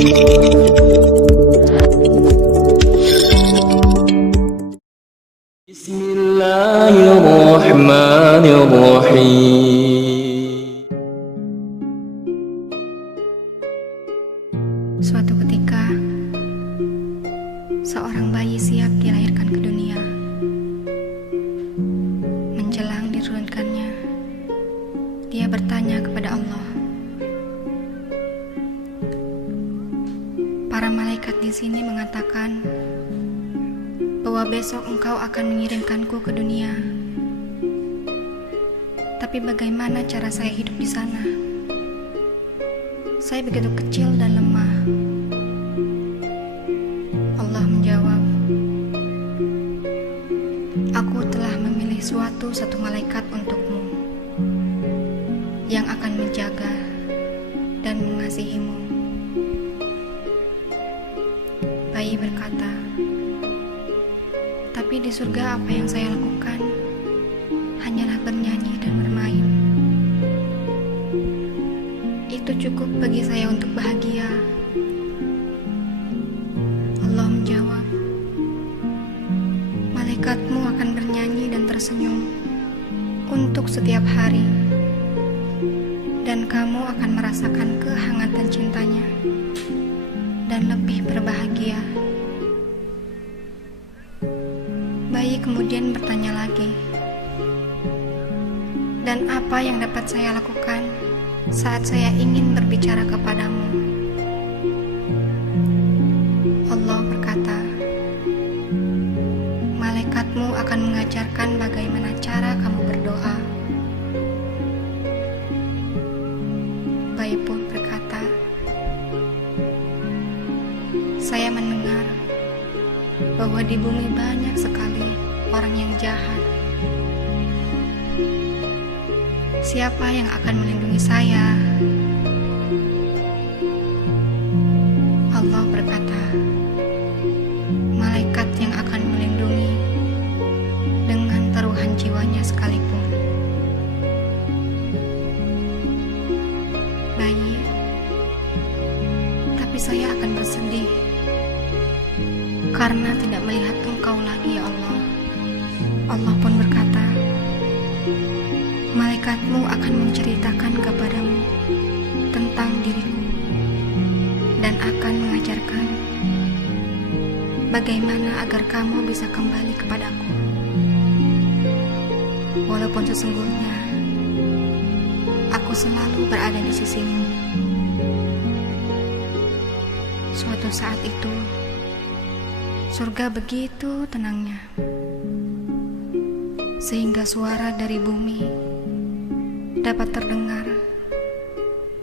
Bismillahirrahmanirrahim. Suatu ketika, seorang bayi siap dilahirkan ke dunia. Menjelang diturunkannya, dia bertanya kepada Allah. Para malaikat di sini mengatakan bahwa besok engkau akan mengirimkanku ke dunia. Tapi bagaimana cara saya hidup di sana? Saya begitu kecil dan lemah. Allah menjawab, aku telah memilih satu malaikat untukmu yang akan menjaga dan mengasihimu. Bayi berkata, tapi di surga apa yang saya lakukan? Hanyalah bernyanyi dan bermain. Itu cukup bagi saya untuk bahagia. Allah menjawab, malaikatmu akan bernyanyi dan tersenyum untuk setiap hari, dan kamu akan merasakan kehangatan cintanya dan lebih berbahagia. Bayi kemudian bertanya lagi, dan apa yang dapat saya lakukan saat saya ingin berbicara kepadamu? Allah berkata, malaikatmu akan mengajarkan bagaimana cara kamu berdoa. Bayi pun berkata, saya mendengar bahwa di bumi banyak sekali orang yang jahat. Siapa yang akan melindungi saya? Allah berkata, malaikat yang akan melindungi dengan taruhan jiwanya sekalipun. Bayi, tapi saya akan bersedih karena tidak melihat engkau lagi, ya Allah. Allah pun berkata, malaikatmu akan menceritakan kepadamu tentang diriku dan akan mengajarkan bagaimana agar kamu bisa kembali kepadaku. Walaupun sesungguhnya aku selalu berada di sisimu. Suatu saat itu, surga begitu tenangnya, sehingga suara dari bumi dapat terdengar,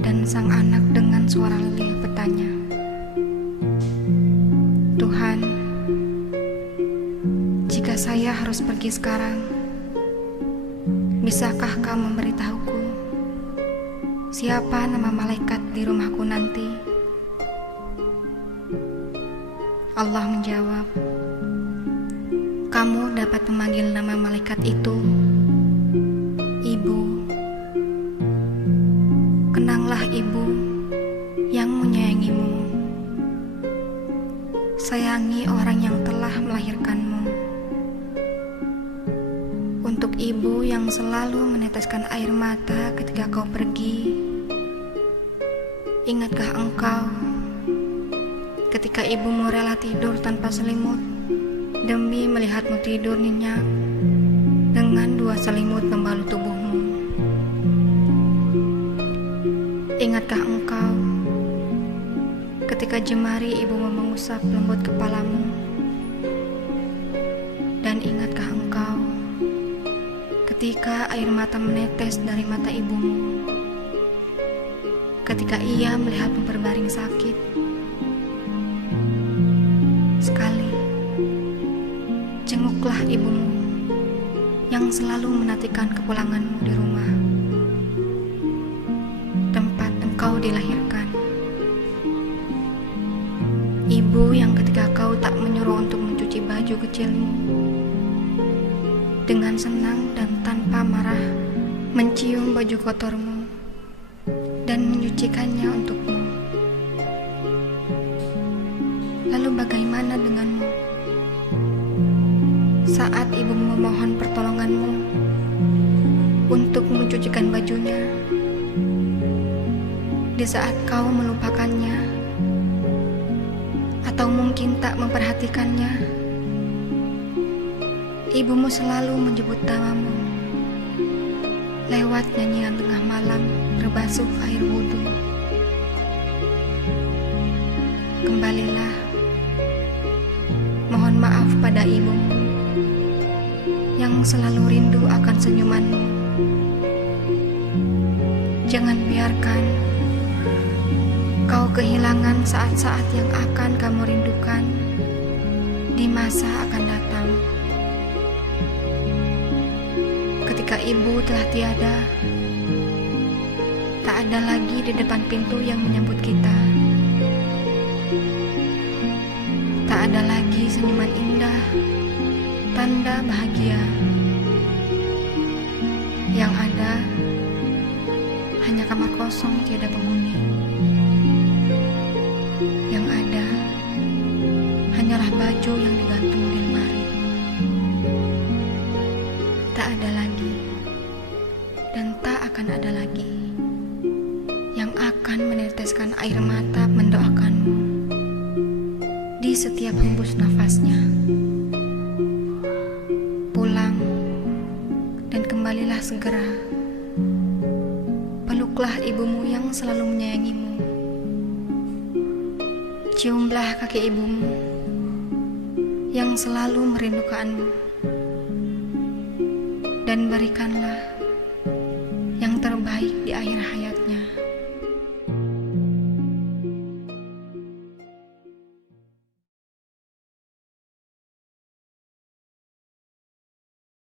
dan sang anak dengan suara lirih bertanya, Tuhan, jika saya harus pergi sekarang, bisakah Kau memberitahuku siapa nama malaikat di rumahku nanti? Allah menjawab, kamu dapat memanggil nama malaikat itu Ibu. Kenanglah Ibu yang menyayangimu. Sayangi orang yang telah melahirkanmu. Untuk Ibu yang selalu meneteskan air mata ketika kau pergi, ingatkah engkau ketika ibumu rela tidur tanpa selimut demi melihatmu tidur nyenyak dengan 2 selimut membalut tubuhmu? Ingatkah engkau ketika jemari ibumu mengusap lembut kepalamu? Dan ingatkah engkau ketika air mata menetes dari mata ibumu ketika ia melihatmu berbaring sakit? Sekali, jenguklah ibumu yang selalu menantikan kepulanganmu di rumah tempat engkau dilahirkan. Ibu yang ketika kau tak menyuruh untuk mencuci baju kecilmu, dengan senang dan tanpa marah mencium baju kotormu dan menyucikannya untukmu. bagaimana denganmu? Saat ibumu memohon pertolonganmu untuk mencucikan bajunya, di saat kau melupakannya atau mungkin tak memperhatikannya, ibumu selalu menyebut namamu lewat nyanyian tengah malam berbasuh air wudhu. Kembalilah, mohon maaf pada ibumu yang selalu rindu akan senyumanmu. Jangan biarkan kau kehilangan saat-saat yang akan kamu rindukan di masa akan datang. Ketika ibu telah tiada, tak ada lagi di depan pintu yang menyambut kita. Tak ada lagi senyuman indah, tanda bahagia. Yang ada hanya kamar kosong tiada penghuni. Yang ada hanyalah baju yang digantung di lemari. Tak ada lagi dan tak akan ada lagi yang akan meneteskan air mata mendoakanmu di setiap hembus nafasnya. Pulang dan kembalilah segera. Peluklah ibumu yang selalu menyayangimu. Ciumlah kaki ibumu yang selalu merindukanmu. Dan berikanlah yang terbaik di akhir hayat.